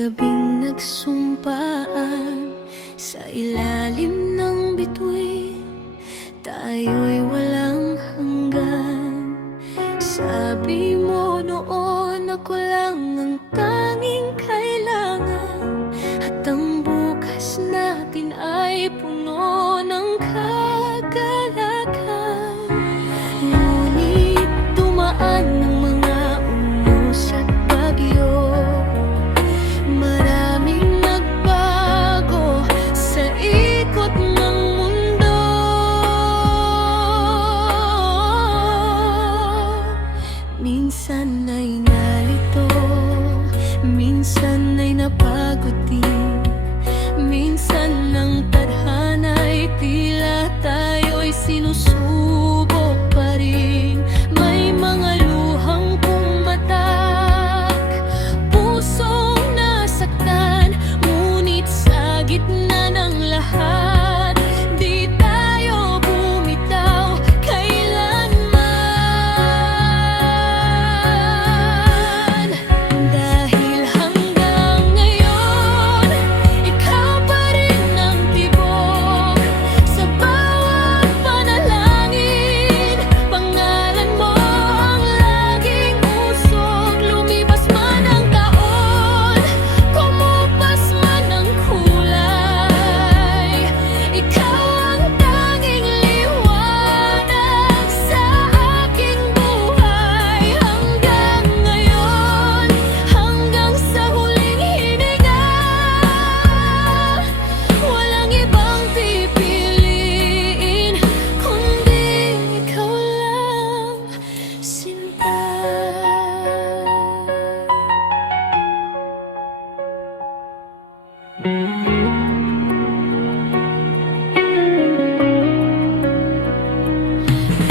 gabing nagsumpaan sa ilalim ng bituin, tayo'y walang hanggan. Sabi mo noon ako lang ang tanging kailangan, at ang bukas natin ay puno ng kagalakan. Ngunit dumaan ng mga unos at bagyo, maraming nagbago sa ikot ng mundo. Minsan ay nalito, minsan ay napagod din, minsan ang tadhana'y tila tayo'y sinusubok pa rin. May mga luhang pumatak, pusong nasaktan, ngunit sa gitna ng lahat, di tayo bumitaw kailanman. Dahil hanggang ngayon, ikaw pa rin ang tibok sa bawat panalangin. Pangalan mo ang laging usok, lumipas man ang taon, kumupas man ang kulay. Ikaw ang tanging liwanag sa aking buhay. Hanggang ngayon, hanggang sa huling hininga, walang ibang pipiliin kundi ikaw lang, Sinta.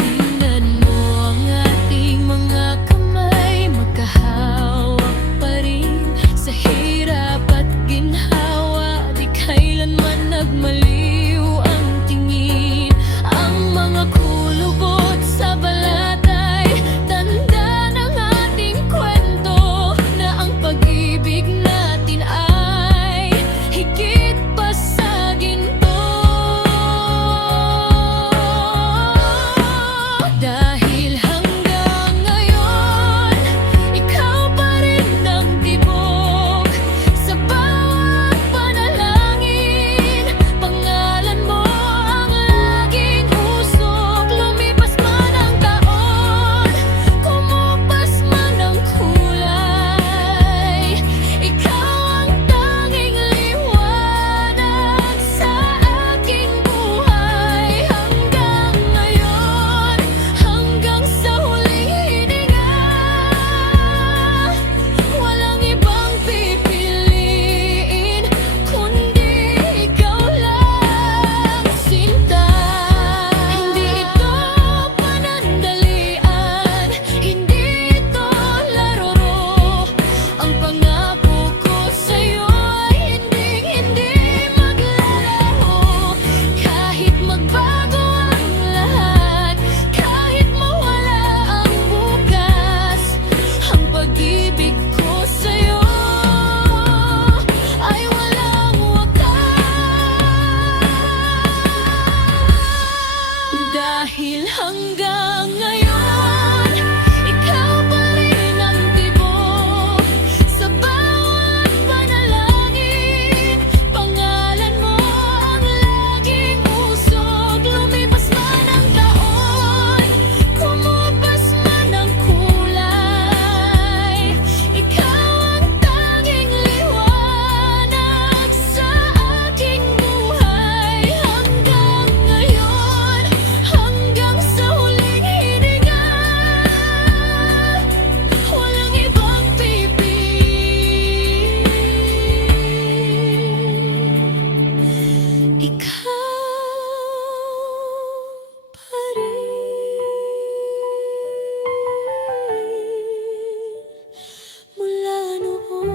Tingnan mo ang ating mga kamay, magkahawak pa rin sa hirap at ginhawa. Di kailanman nagmaliw ang tingin, ang mga kulubot sa balat ay tanda ng ating kwento, na ang pag-ibig natin ay higit pa sa ginto. Dahil hanggang ngayon, ikaw pa rin ang tibok sa bawat panalangin. Pangalan mo ang laging usok, lumipas man ang taon, kumupas man ang kulay. Ikaw ang tanging liwanag sa aking buhay. Hanggang ngayon, hanggang sa huling hininga, walang ibang pipiliin kundi ikaw lang, Sinta. Hindi ito panandalian, hindi ito laroro. Ang pangako ko sa'yo ay hindi maglalaho. Kahit magbago ang lahat, kahit mawala ang bukas, ang pag-ibig ko sa'yo ay walang wakas. Dahil hanggang ngayon, ikaw pa rin ang tibok sa bawat panalangin. Pangalan mo ang laging usok, lumipas man ang taon, kumupas man ang kulay. Ikaw ang tanging liwanag sa aking buhay. Hanggang ngayon, hanggang sa huling hininga, walang ibang pipiliin. Ikaw pa rin mula noon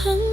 hanggang